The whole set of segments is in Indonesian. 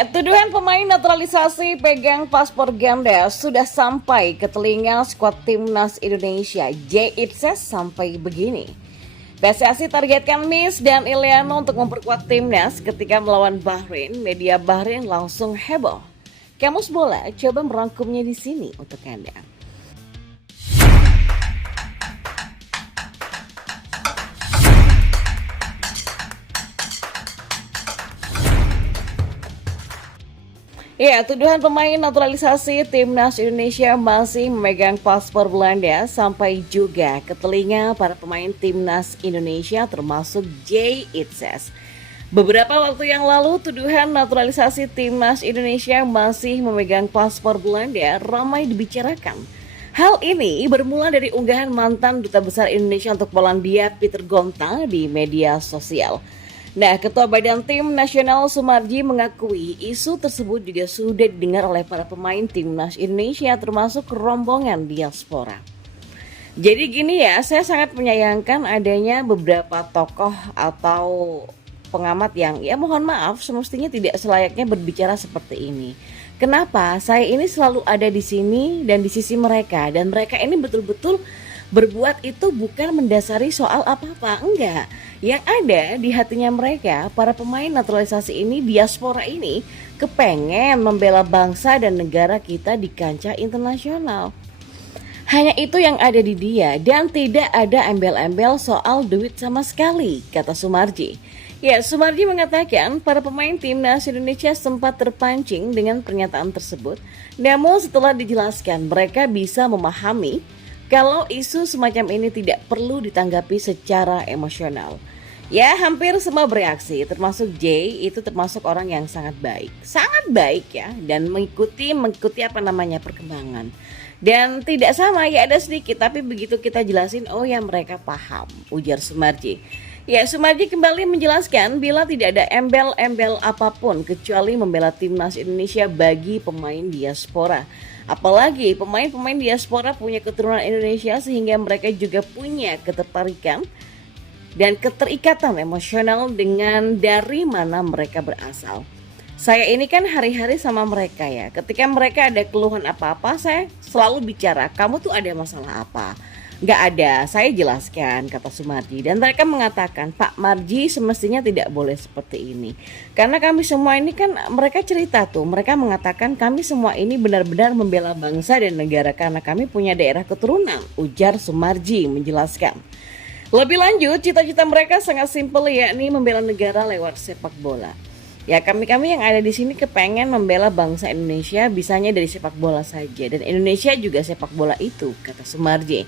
Ya, tuduhan pemain naturalisasi pegang paspor ganda sudah sampai ke telinga skuad timnas Indonesia. J. Itzes sampai begini. PSSI targetkan Miss dan Iliano untuk memperkuat timnas ketika melawan Bahrain. Media Bahrain langsung heboh. Kamus Bola coba merangkumnya di sini untuk Anda. Ya, tuduhan pemain naturalisasi timnas Indonesia masih memegang paspor Belanda sampai juga ke telinga para pemain timnas Indonesia termasuk J. Itzes. Beberapa waktu yang lalu, tuduhan naturalisasi timnas Indonesia masih memegang paspor Belanda ramai dibicarakan. Hal ini bermula dari unggahan mantan Duta Besar Indonesia untuk Polandia Peter Gonta di media sosial. Nah, Ketua Badan Tim Nasional Sumarji mengakui isu tersebut juga sudah didengar oleh para pemain timnas Indonesia termasuk rombongan diaspora. Jadi gini ya, saya sangat menyayangkan adanya beberapa tokoh atau pengamat yang ya mohon maaf semestinya tidak selayaknya berbicara seperti ini. Kenapa? Saya ini selalu ada di sini dan di sisi mereka, dan mereka ini betul-betul berbuat itu bukan mendasari soal apa-apa, enggak. Yang ada di hatinya mereka, para pemain naturalisasi ini, diaspora ini, kepengen membela bangsa dan negara kita di kancah internasional. Hanya itu yang ada di dia dan tidak ada embel-embel soal duit sama sekali, kata Sumarji. Ya, Sumarji mengatakan para pemain timnas Indonesia sempat terpancing dengan pernyataan tersebut. Namun setelah dijelaskan, mereka bisa memahami kalau isu semacam ini tidak perlu ditanggapi secara emosional. Ya, hampir semua bereaksi, termasuk J, itu termasuk orang yang sangat baik ya, dan mengikuti perkembangan. Dan tidak sama, ya ada sedikit, tapi begitu kita jelasin, oh ya mereka paham, ujar Sumarji. Ya, Sumarji kembali menjelaskan bila tidak ada embel-embel apapun kecuali membela timnas Indonesia bagi pemain diaspora. Apalagi pemain-pemain diaspora punya keturunan Indonesia sehingga mereka juga punya ketertarikan dan keterikatan emosional dengan dari mana mereka berasal. Saya ini kan hari-hari sama mereka ya. Ketika mereka ada keluhan apa-apa, saya selalu bicara, kamu tuh ada masalah apa? Gak ada, saya jelaskan, kata Sumarji. Dan mereka mengatakan, Pak Marji semestinya tidak boleh seperti ini. Karena kami semua ini kan, mereka cerita tuh, mereka mengatakan kami semua ini benar-benar membela bangsa dan negara karena kami punya daerah keturunan, ujar Sumarji menjelaskan. Lebih lanjut, cita-cita mereka sangat simpel, yakni membela negara lewat sepak bola. Ya, kami-kami yang ada di sini kepengen membela bangsa Indonesia, bisanya dari sepak bola saja. Dan Indonesia juga sepak bola itu, kata Sumarji.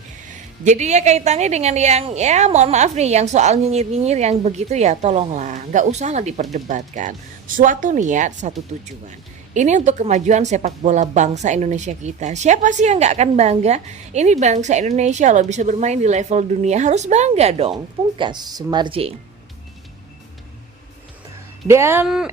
Jadi ya kaitannya dengan yang ya mohon maaf nih yang soal nyinyir-nyinyir yang begitu ya tolonglah gak usahlah diperdebatkan. Suatu niat satu tujuan. Ini untuk kemajuan sepak bola bangsa Indonesia kita. Siapa sih yang gak akan bangga? Ini bangsa Indonesia loh bisa bermain di level dunia, harus bangga dong, pungkas Sumarji. Dan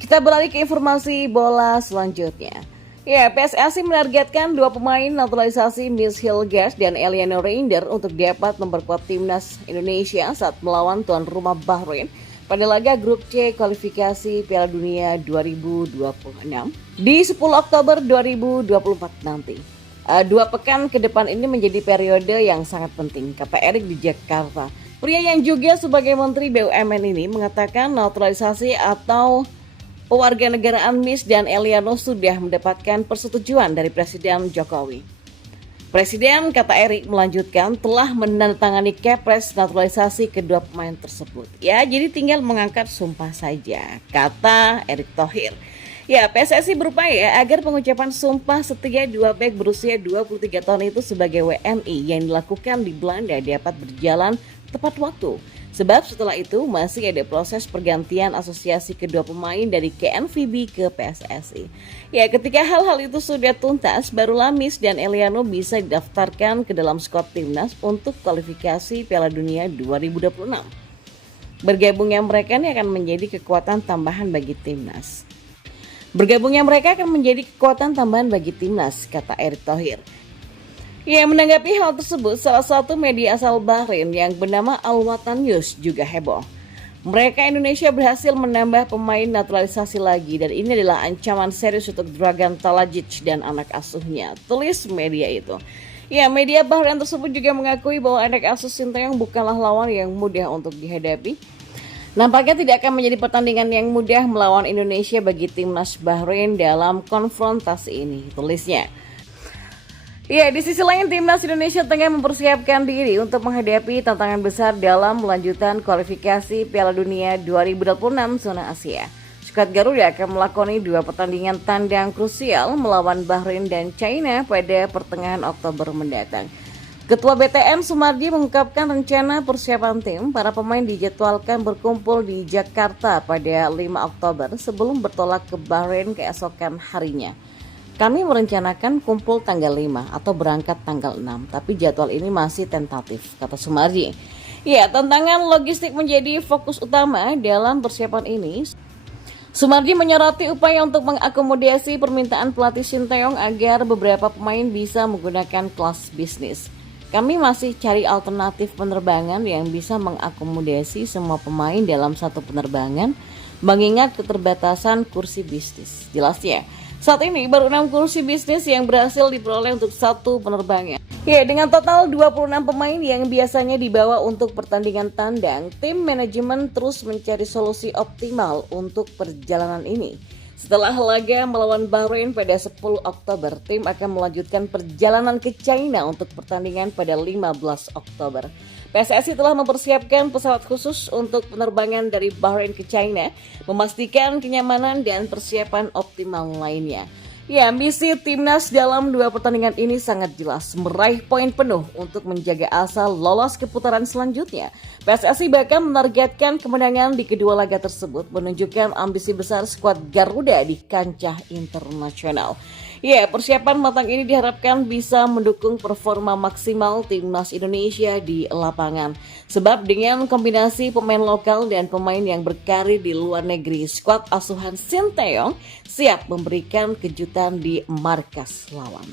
kita beralih ke informasi bola selanjutnya. Ya, PSSI menargetkan dua pemain naturalisasi Miss Hilgers dan Eliana Reinder untuk dapat memperkuat timnas Indonesia saat melawan tuan rumah Bahrain pada laga grup C kualifikasi Piala Dunia 2026 di 10 Oktober 2024 nanti. 2 pekan ke depan ini menjadi periode yang sangat penting, kata Erik di Jakarta. Pria yang juga sebagai Menteri BUMN ini mengatakan naturalisasi atau pewarganegaraan Miss dan Eliano sudah mendapatkan persetujuan dari Presiden Jokowi. Presiden, kata Erik, melanjutkan telah menandatangani kepres naturalisasi kedua pemain tersebut. Ya, jadi tinggal mengangkat sumpah saja, kata Erick Thohir. Ya, PSSI berupaya agar pengucapan sumpah setia dua bek berusia 23 tahun itu sebagai WNI yang dilakukan di Belanda dapat berjalan tepat waktu. Sebab setelah itu masih ada proses pergantian asosiasi kedua pemain dari KNVB ke PSSI. Ya, ketika hal-hal itu sudah tuntas, barulah Miss dan Eliano bisa didaftarkan ke dalam skuad timnas untuk kualifikasi Piala Dunia 2026. Bergabungnya mereka ini akan menjadi kekuatan tambahan bagi timnas. Kata Erick Thohir. Ya, menanggapi hal tersebut, salah satu media asal Bahrain yang bernama Al Watan News juga heboh. Mereka Indonesia berhasil menambah pemain naturalisasi lagi dan ini adalah ancaman serius untuk Dragan Talajic dan anak asuhnya, tulis media itu. Ya, media Bahrain tersebut juga mengakui bahwa anak asuh Sinteyong bukanlah lawan yang mudah untuk dihadapi. Nampaknya tidak akan menjadi pertandingan yang mudah melawan Indonesia bagi timnas Bahrain dalam konfrontasi ini, tulisnya. Ya, di sisi lain timnas Indonesia tengah mempersiapkan diri untuk menghadapi tantangan besar dalam melanjutan kualifikasi Piala Dunia 2026 zona Asia. Skuad Garuda akan melakoni 2 pertandingan tandang krusial melawan Bahrain dan China pada pertengahan Oktober mendatang. Ketua BTN Sumardi mengungkapkan rencana persiapan tim. Para pemain dijadwalkan berkumpul di Jakarta pada 5 Oktober sebelum bertolak ke Bahrain keesokan harinya. Kami merencanakan kumpul tanggal 5 atau berangkat tanggal 6, tapi jadwal ini masih tentatif, kata Sumardi. Ya, tantangan logistik menjadi fokus utama dalam persiapan ini. Sumardi menyoroti upaya untuk mengakomodasi permintaan pelatih Sinteyong agar beberapa pemain bisa menggunakan kelas bisnis. Kami masih cari alternatif penerbangan yang bisa mengakomodasi semua pemain dalam satu penerbangan, mengingat keterbatasan kursi bisnis. Jelasnya, saat ini baru 6 kursi bisnis yang berhasil diperoleh untuk satu penerbangan. Ya, dengan total 26 pemain yang biasanya dibawa untuk pertandingan tandang, tim manajemen terus mencari solusi optimal untuk perjalanan ini. Setelah laga melawan Bahrain pada 10 Oktober, tim akan melanjutkan perjalanan ke China untuk pertandingan pada 15 Oktober. PSSI telah mempersiapkan pesawat khusus untuk penerbangan dari Bahrain ke China, memastikan kenyamanan dan persiapan optimal lainnya. Ya, misi timnas dalam 2 pertandingan ini sangat jelas, meraih poin penuh untuk menjaga asa lolos ke putaran selanjutnya. PSSI bahkan menargetkan kemenangan di kedua laga tersebut, menunjukkan ambisi besar skuad Garuda di kancah internasional. Ya, persiapan matang ini diharapkan bisa mendukung performa maksimal timnas Indonesia di lapangan. Sebab dengan kombinasi pemain lokal dan pemain yang berkarir di luar negeri, skuad asuhan Sinteyong siap memberikan kejutan di markas lawan.